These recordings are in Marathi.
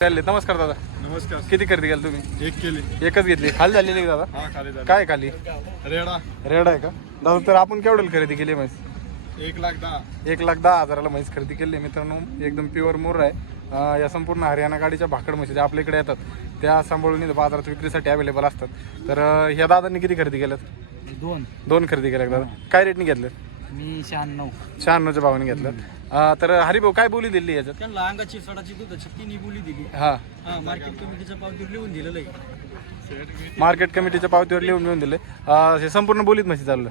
दा। नमस्कार दादा नमस्कार किती खरेदी केला तुम्ही एक केली एकच घेतली खाली झालेली दादा काय खाली का रेडा रेडा आहे का दादा तर आपण केवढेल खरेदी केली म्हैस एक लाख दहा एक लाख दहा हजाराला म्हैस खरेदी केली मित्रांनो एकदम प्युअर मोर आहे या संपूर्ण हरियाणा गाडीच्या भाकड म्हणजे ज्या आपल्या इकडे येतात त्या सांभाळून बाजारात विक्रीसाठी अवेलेबल असतात तर ह्या दादांनी किती खरेदी केल्यात दोन दोन खरेदी केल्या दादा काय रेटने घेतले मी शहाण्णव शहाण्णवच्या भावाने घेतलं तर हरिभाऊ काय बोली दिली बोली दिली हां मार्केट कमिटीच्या पावतीवर लिहून मार्केट कमिटीच्या पावतीवर लिहून दिले हे संपूर्ण बोलीत म्हशी चाललं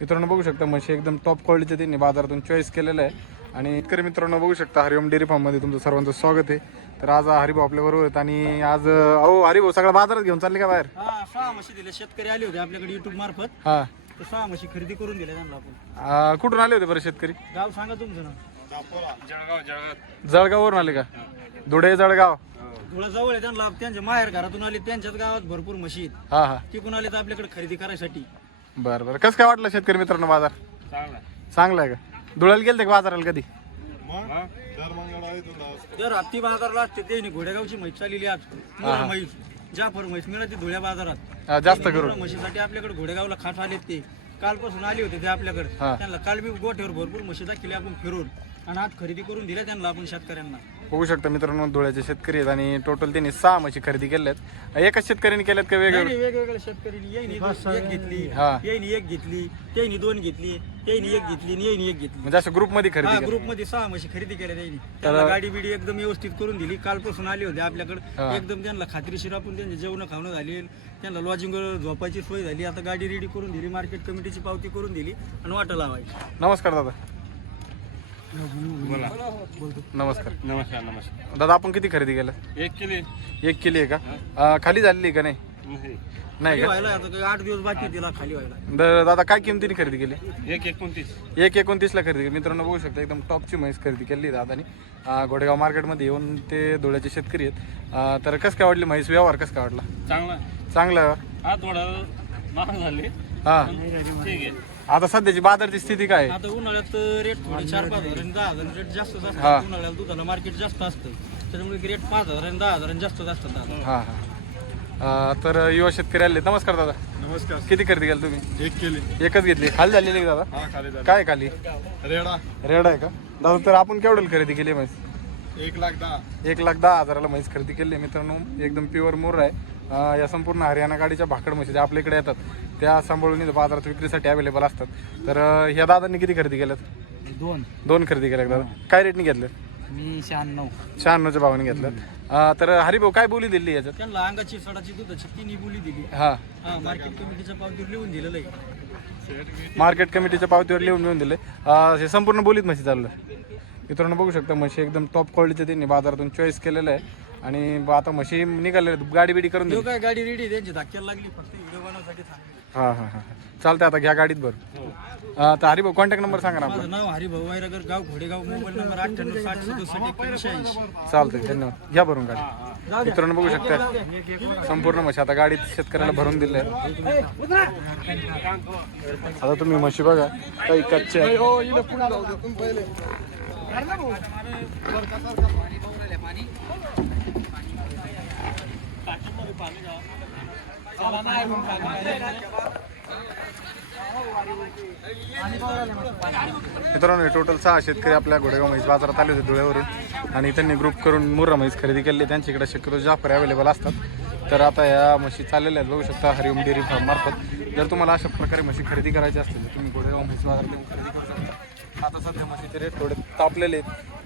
मित्रांनो बघू शकता म्हशी एकदम टॉप क्वालिटीचे त्यांनी बाजारातून चॉईस केलेलं आहे आणि तरी मित्रांनो बघू शकता हरिओम डेअरी फार्म मध्ये तुमचं सर्वांचं स्वागत आहे तर आज हरिभाऊ आपल्या बरोबर आहेत आणि आज अहो हरिभाऊ सगळं बाजारात घेऊन चालले का बाहेर शेतकरी आले होते आपल्याकडे युट्यूब मार्फत हा सहा म्हशी खरेदी करून दिल्या त्यांना आपण कुठून आले होते बरे शेतकरी गाव सांगा तुमचं जळगाव जळगाव जळगाववरून आले का धुळे जळगाव थोडं जवळ आहे त्यांना त्यांच्या माहेर घरातून आले त्यांच्याच गावात भरपूर म्हशी तिकून आले तर आपल्याकडे खरेदी करायसाठी बरं बरं कस काय वाटलं शेतकरी मित्रांनो बाजार चांगला आहे का धुळ्याला गेलते का बाजाराला कधी दर रात्री बाजारला असते ते घोडेगावची म्हैस आलेली आज म्हैस ज्या फरक वैशमेराच्या धुळ्या बाजारात जास्त करून म्हशीसाठी आपल्याकडे घोडेगावला खास आले ते, ते का कालपासून आले होते ते आपल्याकडे त्यांना काल मी गोठेवर भरपूर मशी दाखली आपण फिरून आणि आप आज खरेदी करून दिले त्यांना आपण शेतकऱ्यांना बघू शकता मित्रांनो धुळ्याचे शेतकरी आहेत आणि टोटल त्यांनी सहा मशी खरेदी केल्यात एकाच शेतकऱ्यांनी केल्यात एक घेतली एक घेतली त्यांनी दोन घेतली एक घेतली एक घेतली म्हणजे ग्रुप मध्ये खरेदी ग्रुप मध्ये सहा मशी खरेदी केल्या गाडी बिडी एकदम व्यवस्थित करून दिली कालपासून आली होते आपल्याकडे एकदम त्यांना खात्रीशीर आपण त्यांचे जेवण खावणं झाले त्यांना लॉजिंग झोपायची सोय झाली आता गाडी रेडी करून दिली मार्केट कमिटीची पावती करून दिली आणि लावायची नमस्कार दादा नमस्कार नमस्कार नमस्कार दादा आपण किती खरेदी केलं एक केली एक केली आहे का खाली झालेली का नाही नाही आठ दिवस केली एक एकोणतीस एकोणतीस एक ला खरेदी मित्रांनो बघू शकता एकदम टॉपची म्हैस खरेदी केली दादानी गोडेगाव मार्केटमध्ये येऊन ते धुळ्याचे शेतकरी आहेत तर कस काय वाटली म्हैस व्यवहार कस काय वाटला चांगला चांगला हा आता सध्याची बाजारची स्थिती काय आता उन्हाळ्यात रेट थोडे चार पाच हजार दहा हजार रेट जास्त उन्हाळ्याला दुधाला मार्केट जास्त असतं त्याच्यामुळे रेट पाच हजार आणि दहा हजार जास्त जास्त हा हा तर युवा शेतकरी आले नमस्कार दादा नमस्कार किती खरेदी केली तुम्ही एक केली एकच घेतली खाली झालेली दादा काय खाली रेडा रेडा आहे का दादा तर आपण केवढं खरेदी केली म्हणजे एक लाख दहा एक लाख दहा हजाराला म्हैस खरेदी केली मित्रांनो एकदम प्युअर मोर आहे या संपूर्ण हरियाणा गाडीच्या भाकड म्हशी आपल्या इकडे येतात त्या सांभाळून बाजारात विक्रीसाठी अवेलेबल असतात तर ह्या दादांनी किती खरेदी केल्यात दोन दोन खरेदी केल्या दादा काय रेटने घेतलं शहाण्णव च्या भावाने घेतलं तर हरी भाऊ काय बोली दिली याच्यात बोली दिली मार्केट कमिटीच्या पावतीवर लिहून दिलं मार्केट कमिटीच्या पावतीवर लिहून लिहून दिले हे संपूर्ण बोलीत म्हशी चाललं मित्रांनो बघू शकता म्हशी एकदम टॉप त्यांनी बाजारातून चॉईस केलेलं आहे आणि आता म्हशी निघाले गाडी बिडी करून काय गाडी रेडी त्यांची धाक्क्या लागली फक्त व्हिडिओ बनवण्यासाठी हा हा हा चालतंय आता घ्या गाडीत बरं आता हरिभाऊ कॉन्टॅक्ट नंबर सांगा ना नाव ना हरिभाऊ वायरगर गाव घोडेगाव मोबाईल नंबर अठ्ठ्याण्णव साठ सदुसष्ट एकोणऐंशी चालतंय धन्यवाद घ्या भरून गाडी मित्रांनो बघू शकता संपूर्ण मशी आता गाडीत शेतकऱ्याला भरून दिले आता तुम्ही मशी बघा काही कच्चे पहिले मित्रांनो टोटल सहा शेतकरी आपल्या घोडेगाव मैस बाजारात आले होते धुळ्यावरून आणि त्यांनी ग्रुप करून मुर महिस खरेदी केले त्यांच्याकडे इकडे शक्यतो जाफर अवेलेबल असतात तर आता या म्हशी चाललेल्या आहेत बघू शकता हरिओम डेअरी फार्म मार्फत जर तुम्हाला अशा प्रकारे म्हशी खरेदी करायची असते तर तुम्ही गोडेगाव बाजारात बाजार खरेदी करू शकता आता सध्या म्हशीचे रेट थोडे तापलेले आहेत